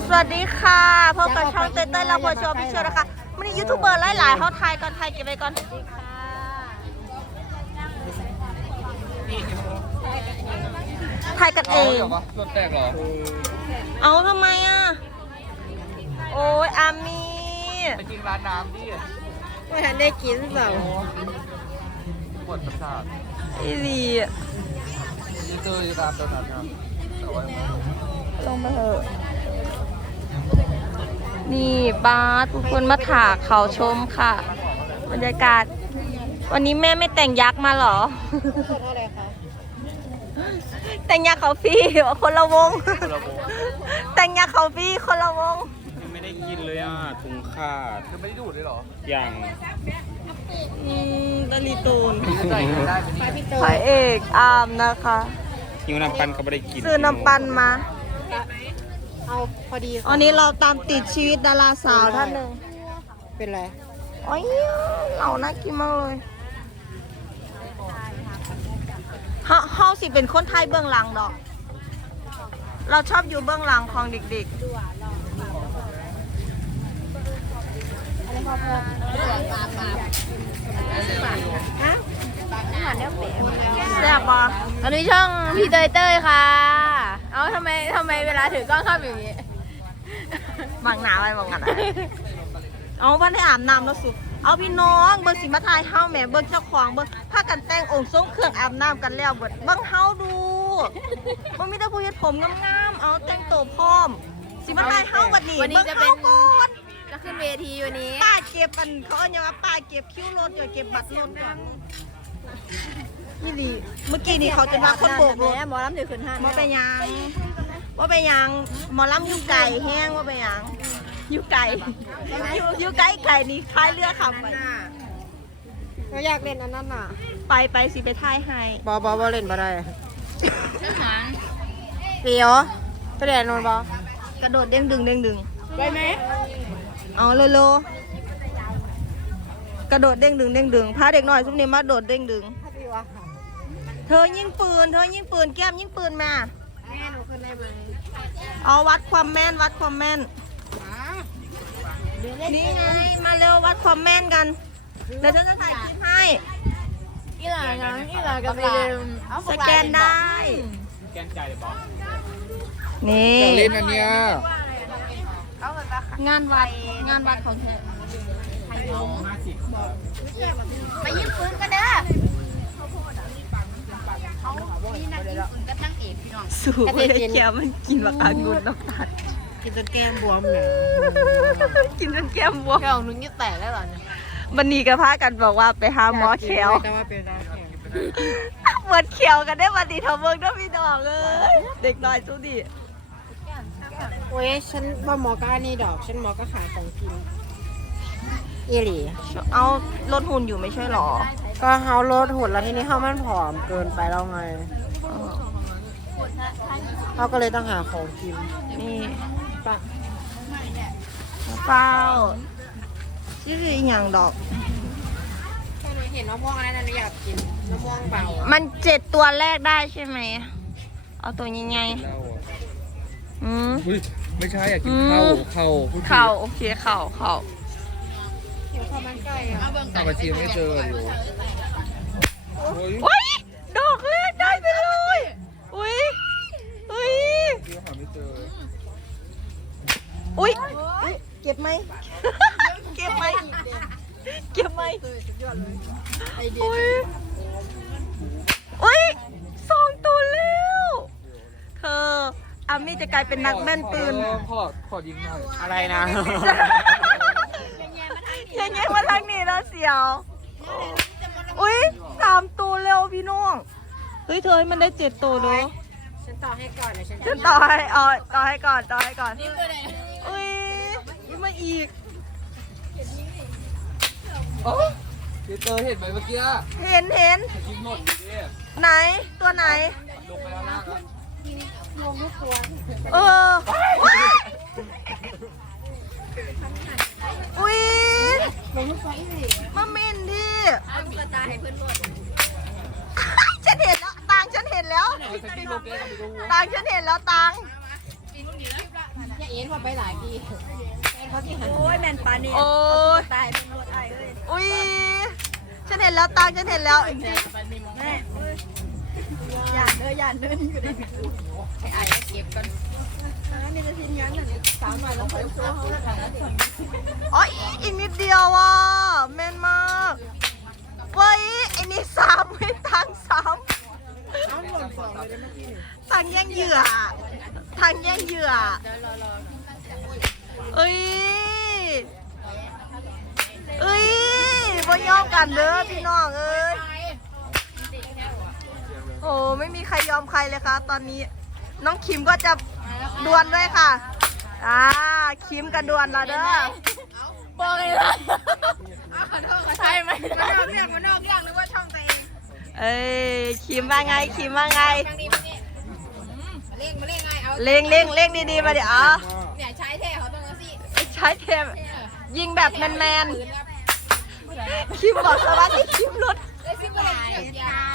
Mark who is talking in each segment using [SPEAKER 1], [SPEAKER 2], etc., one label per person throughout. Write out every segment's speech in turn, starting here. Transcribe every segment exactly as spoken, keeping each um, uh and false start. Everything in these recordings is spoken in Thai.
[SPEAKER 1] สวัสดีค่ะพบกับช่องเต้ยเต้ยลาบัวโชว์พิเชอร์นะคะวันนี้ยูทูบเบอร์หลายๆเขาไทยก่อนไทยเก็บไว้ก่อนไทยกันเอง
[SPEAKER 2] รถแตกเหรอ
[SPEAKER 1] เอาทำไมอ่ะโอ้ยอามี
[SPEAKER 2] ไปกินร้านน้ำดิ
[SPEAKER 3] ไม่ทันได้กินเสา
[SPEAKER 2] ปวดประสาท
[SPEAKER 1] อีดี
[SPEAKER 2] ยืดตัวยืดตามตัวนั้นครับแต่ว่า
[SPEAKER 1] ลงมาเถอะนี่ป้าทุกคนมาถากเขาชมค่ะบรรยากาศวันนี้แม่ไม่แต่งยักษ์มาหรอ
[SPEAKER 3] อะไรคะ
[SPEAKER 1] แต่งยักษ์เขาฟรีคนละวงแต่งยักษ์เขาฟรีคนละวง
[SPEAKER 2] ไม่ได้กินเลยอ่ะถุงขาดคือไม่ได้ดูดเลยหรออย่าง
[SPEAKER 1] อืมตาลีตูน
[SPEAKER 3] พ
[SPEAKER 1] ระเอกอามนะคะ
[SPEAKER 2] หิวน้ำปันก็ไม่ได้กิน
[SPEAKER 1] ซื้อน้ำปันมา
[SPEAKER 3] เอาพอดี
[SPEAKER 1] อันนี้เราตามติดชีวิตดาราสาวท่านหนึ่ง
[SPEAKER 3] เป็นไร
[SPEAKER 1] โอ้ยเราน่ากินมากเลยเฮาเฮาสิเป็นคนไทยเบื้องหลังดอกเราชอบอยู่เบื้องหลังของเด็กๆแซ่บปะ
[SPEAKER 3] อันนี้ช่องพี่เตยเต้ยค่ะเอาทำไมทำไมเวลาถือกล้องชอบอย่างนี้
[SPEAKER 1] บางหนาไปบางกันเอาพันให้อาบน้ำแล้วสุดเอาพี่น้องเบิ้งสิมาทายเฮาแม่เบิ้งเจ้าของเบิ้งผ้ากันแต่งองค์ทรงเครื่องอาบน้ำกันแล้วเบิ้งเบิ้งเฮาดูมันมีแต่ผู้เฮ็ดผมงามๆเอาแต่งตัวพร้อมสิมาทายเฮาวันนี้เบิ้งเฮาก่อน
[SPEAKER 3] จะขึ้นเวทีวันนี้
[SPEAKER 1] ป้าเก็บอันเขาเอาอย่างว่าป้าเก็บคิ้วรถเก็บบัตรรถก่อนนี่ดีเมื่อกี้นี่เขาจะมาคนโบกรถ
[SPEAKER 3] หมอลำถือขึ้นห้าง
[SPEAKER 1] ว่าไปยังว่าไปยังหมอลำยูไก่แห้งว่าไปยังยูไก่ยูยูไก่ไก่นี่ท้ายเรือขับไป
[SPEAKER 3] เราอยากเล่นอันนั้นน่ะ
[SPEAKER 1] ไปไปสิไปท้ายให้
[SPEAKER 3] บอบอบอเล่นบ่ได้เจ้าหางเปียวไปเล่นนอนบอก
[SPEAKER 1] ระโดดเด้งดึงเด้งดึง
[SPEAKER 3] ไปไหม
[SPEAKER 1] เอาเลยโลกระโดดเด้งดึงเด้งดึงพาเด็กหน่อยซุ่มนี้มาโดดเด้งดึงเธอยิงปืนเธอยิงปืนแก้มยิงปืนมา
[SPEAKER 3] แม่หนูขึ้นได้ไหม
[SPEAKER 1] เอาวัดความแม่นวัดความแม่นนี่ไงมาเร็ววัดความแม่นกันเดี๋ยวฉันจะถ่ายคลิปให้
[SPEAKER 3] อีหลานยังอีหลานกับไปเร็ว
[SPEAKER 1] สแกนได้
[SPEAKER 2] สแกนใจเลยบอก
[SPEAKER 1] นี่
[SPEAKER 2] เล่นอันเนี้ย
[SPEAKER 1] งานวัดงานวัดของเธอ
[SPEAKER 3] ไปยิงปืนกันเด้อ
[SPEAKER 1] สูบไม่ได้แก้วมันกินแบบอางุ่นน้ำตาล
[SPEAKER 3] กินจนแก้มบวมเลย
[SPEAKER 1] กินจนแก้มบวม
[SPEAKER 3] แก้วนุ่งยิ่งแตกแล้วเหรอเนี่ย
[SPEAKER 1] วันนี้ก็พากันบอกว่าไปหาหมอแขวเหมือนเขียวกันได้วันดีทำเบิร์กด้วยพี่ดอกเลยเด็กน้อยสู้ดิ
[SPEAKER 3] โอ้ยฉันว่าหมอก็อันนี้ดอกฉันหมอก็ขายของกินอีหลี
[SPEAKER 1] เอาลดหุ่นอยู่ไม่ใช่หรอ
[SPEAKER 3] ก็เฮาลดหุ่นแล้วทีนี้เฮามันผอมเกินไปแล้วไงเขาก็เลยต้องหาของกิน
[SPEAKER 1] นี่ปะเปล่าชื่ออย่างดอก
[SPEAKER 3] เห็นมะม่วงอะไรนั่นอยากกินมะม่วงเปล่า
[SPEAKER 1] มันเจ็ดตัวแรกได้ใช่ไหมเอาตัวยังไงอืม
[SPEAKER 2] ไม่ใช่อยากกินข้าวข้าว
[SPEAKER 1] ข้าวโอเคข้าวข้าว
[SPEAKER 3] เดี๋ยวข้าวมันไก่อะ
[SPEAKER 2] ข้าวกระเทียมไม่เจออยู่
[SPEAKER 1] อุ้ยดอกแรกได้ไปเลยอุ้ยอุ้ย
[SPEAKER 2] หาไม่เจอ
[SPEAKER 1] อุ้ยเก็บไหมเก็บไหมเก็บไหมอุ้ยอุ้ยสองตัวแล้วเธออามี่จะกลายเป็นนักแม่นปืน
[SPEAKER 2] ขอขอยิงหน่อย
[SPEAKER 3] อะไรนะ
[SPEAKER 1] ยังไงมาทางนี้แล้วเสียวอุ้ยสามตัวเร็วพี่น้องเฮ้ยเธอมันได้เจ็ดตัวเลย
[SPEAKER 3] ฉันต่อให้ก่อนเลย
[SPEAKER 1] ฉันต่อให้อ๋อต่อให้ก่อนต่อให้ก่อนอุ้ยมาอีก
[SPEAKER 2] โอ้เจอเห็นไหมเมื่อกี้
[SPEAKER 1] เห็นเห็นไหนตัวไหน
[SPEAKER 2] ลงไปแล้วนะ
[SPEAKER 3] ลงทุกตัว
[SPEAKER 1] เอออุ้ยมาเมนที่
[SPEAKER 3] เอาตุ๊กตาให้เพื่อนหมด
[SPEAKER 1] ฉันเห็นแล้วตังฉันเห็นแล้วตังฉันเห็นแล้วตัง
[SPEAKER 3] อย่าเอ็นพอไปหลายทีเขาที่หัน
[SPEAKER 4] โอ้ยแมนปานี่
[SPEAKER 1] โอ้ย
[SPEAKER 4] ตายเป็นรถไอ้เอ้ย
[SPEAKER 1] อุ้ยฉันเห็นแล้วตังฉันเห็นแล้ว
[SPEAKER 4] แม่เอ้ยยานเด้อยานเด้อนี่ก็ได้
[SPEAKER 3] ไปไอ้เก็บกัน
[SPEAKER 4] อันนี้จะทิ้งยังน่ะสามวันแล้วคนโซ่เขาแล้วกัน
[SPEAKER 1] อ๋ออีกนิดเดียวว่ะแม่นมากเว้ยไอ้นี่สามไม่ตังสาม
[SPEAKER 3] เอาหล่นสองเลยได้เมื่อกี้
[SPEAKER 1] ทางแย่งเหยื่อทางแย่งเหยื่อเอ้ยเอ้ยบ่ยอมกันเด้อพี่น้องเอ้ยโอ้ไม่มีใครยอมใครเลยค่ะตอนนี้ น้องคิมก็จะดวลด้วยค่ะอ่าคิมกับดวลแล้วเด้อ
[SPEAKER 4] บอกเลยล่ะ
[SPEAKER 3] ใช่ไหมมันนอกเรื่องมันนอกเรื่องนึกว่าช่องตัวเอง
[SPEAKER 1] เอ้ยคิมว่าไงคิมว่าไง
[SPEAKER 3] ทางนี้มาเนี่ยมาเล่งมาเล่งไงเอา
[SPEAKER 1] เล่งเล่งเล่งดีๆมาเดี๋ยวอ่ะ
[SPEAKER 3] เนี่ยใช้เท่เขาต้องเอาสิ
[SPEAKER 1] ใช้เทมยิงแบบแมน
[SPEAKER 3] ปืนครับ
[SPEAKER 1] ๆคิมบอกสวัสดีคิมรุด
[SPEAKER 3] ได้สิบกว่าเชือกยา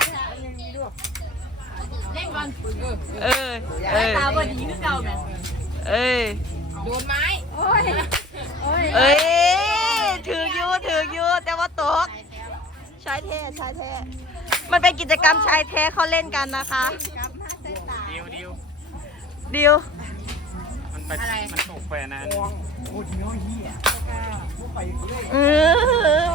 [SPEAKER 3] เล่งก่อนเออ
[SPEAKER 1] เออเออ
[SPEAKER 4] ตาบอดีคือเก่าแม่
[SPEAKER 1] เอ้ย
[SPEAKER 3] โดนไม้
[SPEAKER 4] โอ้ยโอ้ย
[SPEAKER 1] เอ้ยถืออยู่ถืออยู่แต่ว่าตกใช้เท่ใช้เท่มันเป็นกิจกรรมชายแท้เขาเล่นกันนะคะ
[SPEAKER 2] ดิวดิว
[SPEAKER 1] ดิว
[SPEAKER 2] มันไปมันตกไปอันนั้น
[SPEAKER 1] เออ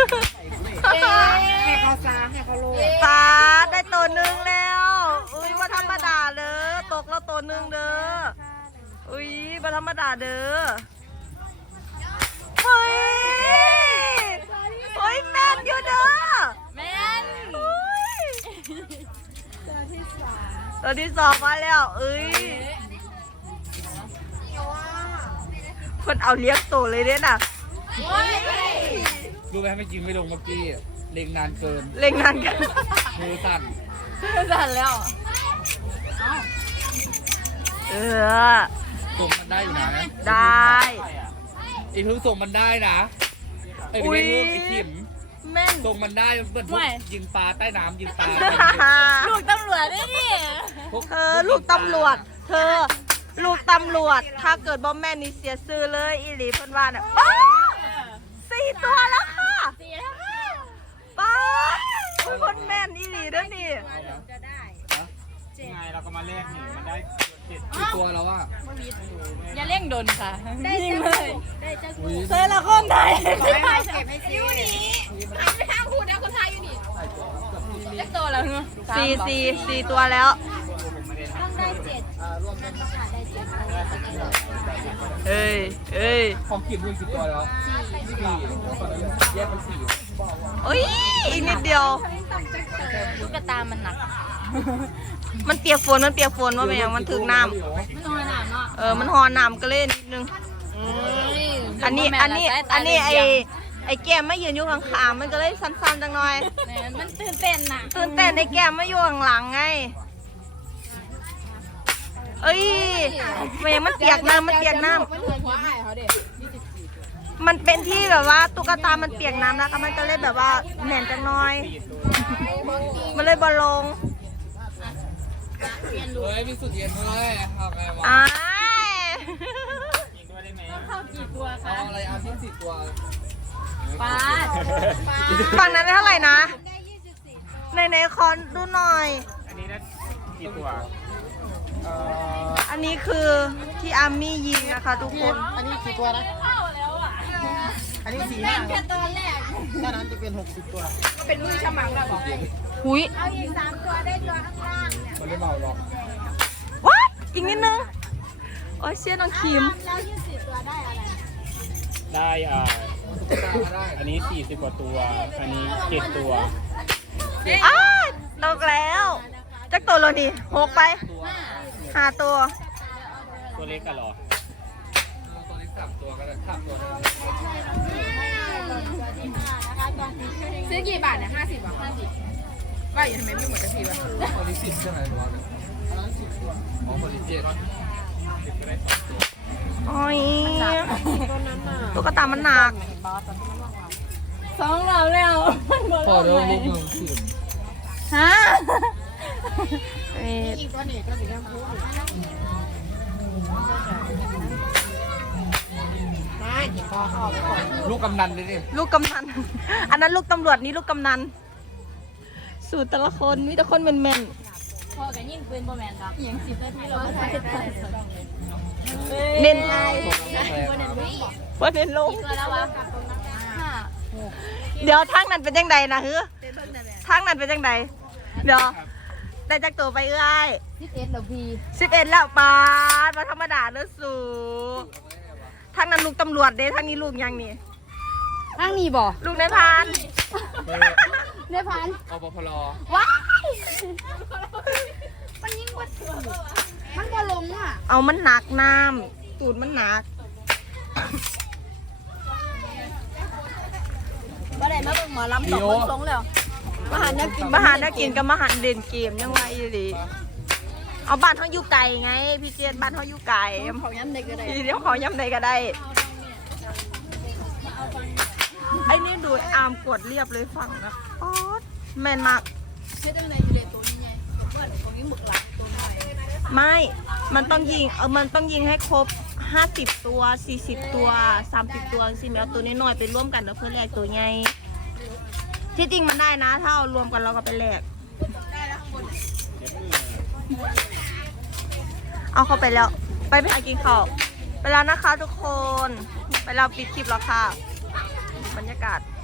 [SPEAKER 3] ให้เขาซาให้เขาโล
[SPEAKER 1] ตาได้ตัวหนึ่งแล้วอุ้ยว่าธรรมดาเด้อตกแล้วตัวหนึ่งเด้ออุ้ยว่าธรรมดาเด้อเฮ้ยเฮ้ยแมนอยู่เด้อ
[SPEAKER 4] แมน
[SPEAKER 1] ตัวที่สองมาแล้วเอ้ยคนเอาเลี้ยงโตเลยเนี่ยน่ะ
[SPEAKER 2] รู้ไหมไม่จริงไม่ลงเมื่อกี้เล็งนานเกิน
[SPEAKER 1] เล่นงานกัน
[SPEAKER 2] มือสั่น
[SPEAKER 4] สั่นแล้ว
[SPEAKER 1] เออ
[SPEAKER 2] ส่งมันได้อยู่นะ
[SPEAKER 1] ได้
[SPEAKER 2] ไอ้เพิ่งส่งมันได้นะไอ้
[SPEAKER 1] อุ๊
[SPEAKER 2] ไม่
[SPEAKER 1] ย
[SPEAKER 2] ใช่เพิ่งไอ้ขิม
[SPEAKER 1] แม่น
[SPEAKER 2] ส่งมันได้มันเป็นพวกยิงปลาใต้น้ำยิงปลา
[SPEAKER 4] ลูกตำรวจได้นี่
[SPEAKER 2] พวก
[SPEAKER 1] เธอลูกตำรวจ เธอ ลูกตำรวจ ถ้าเกิดบอมแม่นนี่เสียซื้อเลยอีหลีเพิ่นว่าเนี่ยอ้าวสี่ตัวแล้วค่ะ
[SPEAKER 4] สี่แล้วค่ะ
[SPEAKER 1] ป้าโอ้ยคนแม่นอีหลีเด้อนี่
[SPEAKER 2] ไงเราก็มาแลกนี่มันได้เจ็ดตัวแล้วว่า
[SPEAKER 4] อย่าเร่งดนค่ะยิงเลย
[SPEAKER 2] อุ้ย
[SPEAKER 4] เธอละคนไทย
[SPEAKER 3] ให้เขาเก็บให้ซิอยู่นี่หันไปทางคุณนะคนไทยอยู่นี่
[SPEAKER 4] เล็กโตแล้วเนาะ
[SPEAKER 1] สี่สี่สี่ตัวแล้ว เอ้ยเอ้ย
[SPEAKER 2] ของกินด้วยกี่ตัวแล้วสี่แยกเป็นสี่
[SPEAKER 1] เอ้ย อีกนิดเดียว
[SPEAKER 4] ลูกกระตามันหนัก
[SPEAKER 1] มันเปียกฝน มันเปียกฝนว่าเป็นหยังมันถึงน้
[SPEAKER 4] ไม่ต้องหนักเนาะ
[SPEAKER 1] ำเออ มันหอน้ำก็เล่นนิดนึง อันนี้ อันนี้ อันนี้ไอไอแก้มไม่ยืนอยู่ข้างๆมันก็เลยสั้นๆจังหน่อย
[SPEAKER 4] มันตื่นเต้นน่ะ
[SPEAKER 1] ตื่นเต้นไอแก้มไม่อยู่ข้างหลังไง เอ้ยมันยังมันเปียกน้ำมันเปียกน้
[SPEAKER 3] มันหัวหัวอ้ายเขาเด็ก
[SPEAKER 1] ำมันเป็นที่แบบว่าตุ๊กตา มันเปียกน้ำนะคะมันก็เลยแบบว่าแหน่นจังหน่อย มันเลยบอลลง
[SPEAKER 2] เฮ้ยมีสุดเย็นเลยทำไงวะ
[SPEAKER 1] อ้าย
[SPEAKER 2] ยิงด้วยได้ไหม
[SPEAKER 4] เข้ากี่ตัว
[SPEAKER 2] เอา
[SPEAKER 4] คะ
[SPEAKER 2] อะไรเอาที่สิบตัว
[SPEAKER 4] ป้า
[SPEAKER 1] ฝั่งนั้นได้เท่าไหร่นะในในคอนดูหน่อย
[SPEAKER 2] อันนี้ได้กี่ตัว
[SPEAKER 1] อันนี้คือที่อาร์มี่ยิงนะคะทุกคน
[SPEAKER 3] อันนี้กี่ตัวนะ
[SPEAKER 4] เข้าแล้วอ่ะ
[SPEAKER 3] อันนี้สี่ห้าแค่ตัวแรกถ้านั้นจะเป็นหกสิบตัว ก็เป็นมือฉมังแล้วบอก
[SPEAKER 1] หุย
[SPEAKER 3] เอาอีกสามตัวได้ตัวข้างล่าง
[SPEAKER 2] มันไม่เมาหรอก
[SPEAKER 1] ว้ายอีกนิดนึง โอ้ยเชี่ยน้องคิม
[SPEAKER 3] แล้วยี่สิบตัวได้อะไร
[SPEAKER 2] ได้อ่า
[SPEAKER 3] ตุ๊กตาก็ได้
[SPEAKER 2] อันนี้สี่สิบกว่าตัว อันนี้เจ็ดตัว
[SPEAKER 1] อ้าวตกแล้วจักตัวแล้วนี่หกไปห้าตัว
[SPEAKER 2] ตัวเล็กกันหรอ ตัวเล็กสามตัวก็ได้สามตัว
[SPEAKER 3] ซื้อกี่บาทเนี่ยห้าสิบอ่ะห้าสิบว่าอยู่ทำไมไม่หมดสักทีวะ
[SPEAKER 2] ตัวนี้สิบใช่ไหมตัวนี้อันนั้นสิบตัวอ๋อตัวนี้เจ็ดสิบก็ได้สองตัว
[SPEAKER 1] โอ้ยตุ๊กตามันหนัก
[SPEAKER 4] สองเราแล้วมันหมด
[SPEAKER 2] พอ
[SPEAKER 4] แล้ว
[SPEAKER 2] เริ่ม
[SPEAKER 4] ไหม
[SPEAKER 2] ลูกเมืองขืน
[SPEAKER 4] ฮะ
[SPEAKER 1] นี่
[SPEAKER 3] อีกตัวนี้ก็สีชมพูอออกก่อน
[SPEAKER 2] ลูกกำนันเลยดิ
[SPEAKER 1] ลูกกำนัน อันนั้นลูกตำรวจนี่ลูกกำนัน สูตรแต่ละคนมีแต่คนแม่น
[SPEAKER 4] พ่อกับยิ่งปืนบ่แมนครับอย่างสิบนาทีเราก็ได้
[SPEAKER 1] ๆเน้นไทย
[SPEAKER 4] วันนั้นวิ่ง
[SPEAKER 1] ว่าเน้นลง
[SPEAKER 4] เกินแล้ววะห้า
[SPEAKER 1] เดี๋ยวทางนั้นเป็นจังใดนะฮือทางนั้นเป็นจังใดเดี๋ยวได้จากตัวไปเอ้ย
[SPEAKER 4] สิบเอ็ดหรือพี
[SPEAKER 1] สิบเอ็ดแล้วปาดมาธรรมดาเด้อสูทางนั้นลูกตำรวจเด้ทางนี้ลูกยังนี่
[SPEAKER 3] ข้างนี้บ่
[SPEAKER 1] ลูกในพาน
[SPEAKER 3] ในพัน
[SPEAKER 2] อปพล
[SPEAKER 3] ว้ายมันยิ่งกว่ามันก็ลงอ่ะ
[SPEAKER 1] เอามันหนักน้ำตูดมันหนัก
[SPEAKER 4] บ่ได้มาเบิ่งหมอลำตกคนทรงแล้วมาหานักกิน
[SPEAKER 1] มาหานักกินกับมาหาเด่นเกมยังไงดิเอาบ้านเขาอยู่ไกลไงพี่เจนบ้านเขาอยู่ไกล
[SPEAKER 4] เขาย้ำได้ก็ได้
[SPEAKER 1] พี่เดี๋ยวขอย้ำใดก็ได้ไอ้นี่ดูดอาร์มกดเรียบเลยฝั่งนะป๊อดแมนมาก
[SPEAKER 4] เฮ็ดจังได๋อยู่ในตัวนี้ไงเพื่อนของยิ่งบึกหลักตัวน้อย
[SPEAKER 1] ไม่ มันต้องยิง เออ มันต้องยิงให้ครบห้าสิบตัวสี่สิบตัวสามสิบตัวสิแมวตัวน้อยๆไปร่วมกันแล้วเพื่อแลกตัวใหญ่ที่จริงมันได้นะ ถ้าเอารวมกันเราก็ไปแลกเอาเข้าไปแล้ว ไปไปหากินข้าวไปแล้วนะคะทุกคน ไปเราปิดคลิปแล้วค่ะ บรรยากาศ